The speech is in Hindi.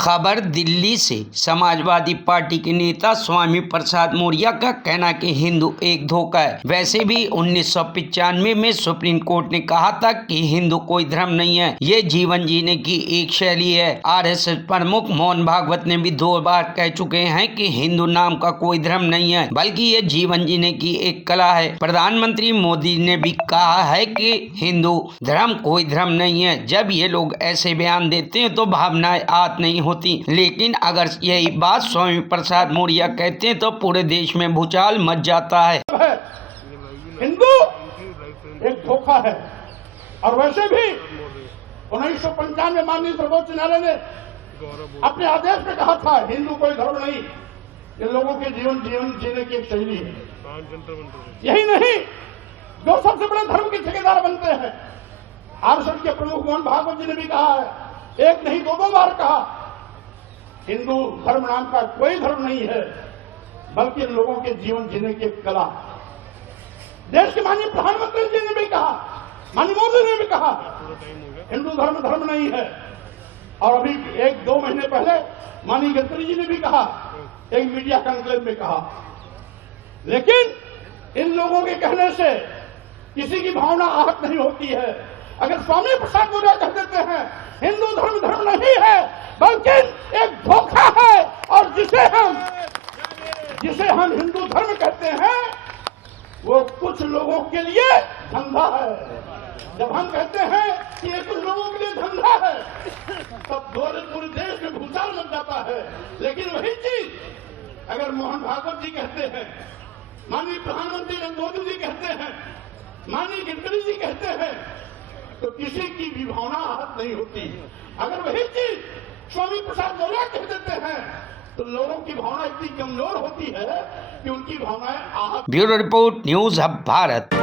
खबर दिल्ली से। समाजवादी पार्टी के नेता स्वामी प्रसाद मौर्य का कहना कि हिंदू एक धोखा है। वैसे भी 1995 में सुप्रीम कोर्ट ने कहा था कि हिंदू कोई धर्म नहीं है, ये जीवन जीने की एक शैली है। आरएसएस प्रमुख मोहन भागवत ने भी 2 बार कह चुके हैं कि हिंदू नाम का कोई धर्म नहीं है, बल्कि ये जीवन जीने की एक कला है। प्रधानमंत्री मोदी ने भी कहा है कि हिंदू धर्म कोई धर्म नहीं है। जब ये लोग ऐसे बयान देते हैं तो भावनाएं आहत नहीं होती, लेकिन अगर यही बात स्वामी प्रसाद मौर्य कहते हैं तो पूरे देश में भूचाल मच जाता है। हिंदू एक धोखा है। और वैसे भी 1995 में माननीय सर्वोच्च न्यायालय ने अपने आदेश में कहा था हिंदू कोई धर्म नहीं, ये लोगों के जीवन जीने की एक शैली है। यही नहीं, जो सबसे बड़े धर्म के ठेकेदार बनते हैं, आरएसएस के प्रमुख मोहन भागवत जी ने भी कहा है, एक नहीं 2 बार कहा, हिंदू धर्म नाम का कोई धर्म नहीं है, बल्कि लोगों के जीवन जीने की एक कला। देश के माननीय प्रधानमंत्री जी ने भी कहा, माननीय मोदी ने भी कहा, हिंदू धर्म नहीं है। और अभी 1-2 महीने पहले माननीय गडकरी जी ने भी कहा, एक मीडिया कॉन्क्लेव में कहा। लेकिन इन लोगों के कहने से किसी की भावना आहत नहीं होती है। अगर स्वामी प्रसाद मौर्य कह देते हैं हिंदू धर्म नहीं है, बल्कि एक धोखा है, और जिसे हम हिंदू धर्म कहते हैं वो कुछ लोगों के लिए धंधा है। जब हम कहते हैं कि ये कुछ लोगों के लिए धंधा है, तब पूरे देश में भूचाल मच जाता है। लेकिन वही चीज अगर मोहन भागवत जी कहते हैं, माननीय प्रधानमंत्री नरेंद्र मोदी जी कहते हैं, माननीय गडकरी जी कहते हैं, तो किसी की भी भावना आहत नहीं होती। अगर वही चीज स्वामी प्रसाद मौर्य कह देते हैं तो लोगों की भावना इतनी कमजोर होती है कि उनकी भावनाएं आहत। Bureau report, news hub Bharat.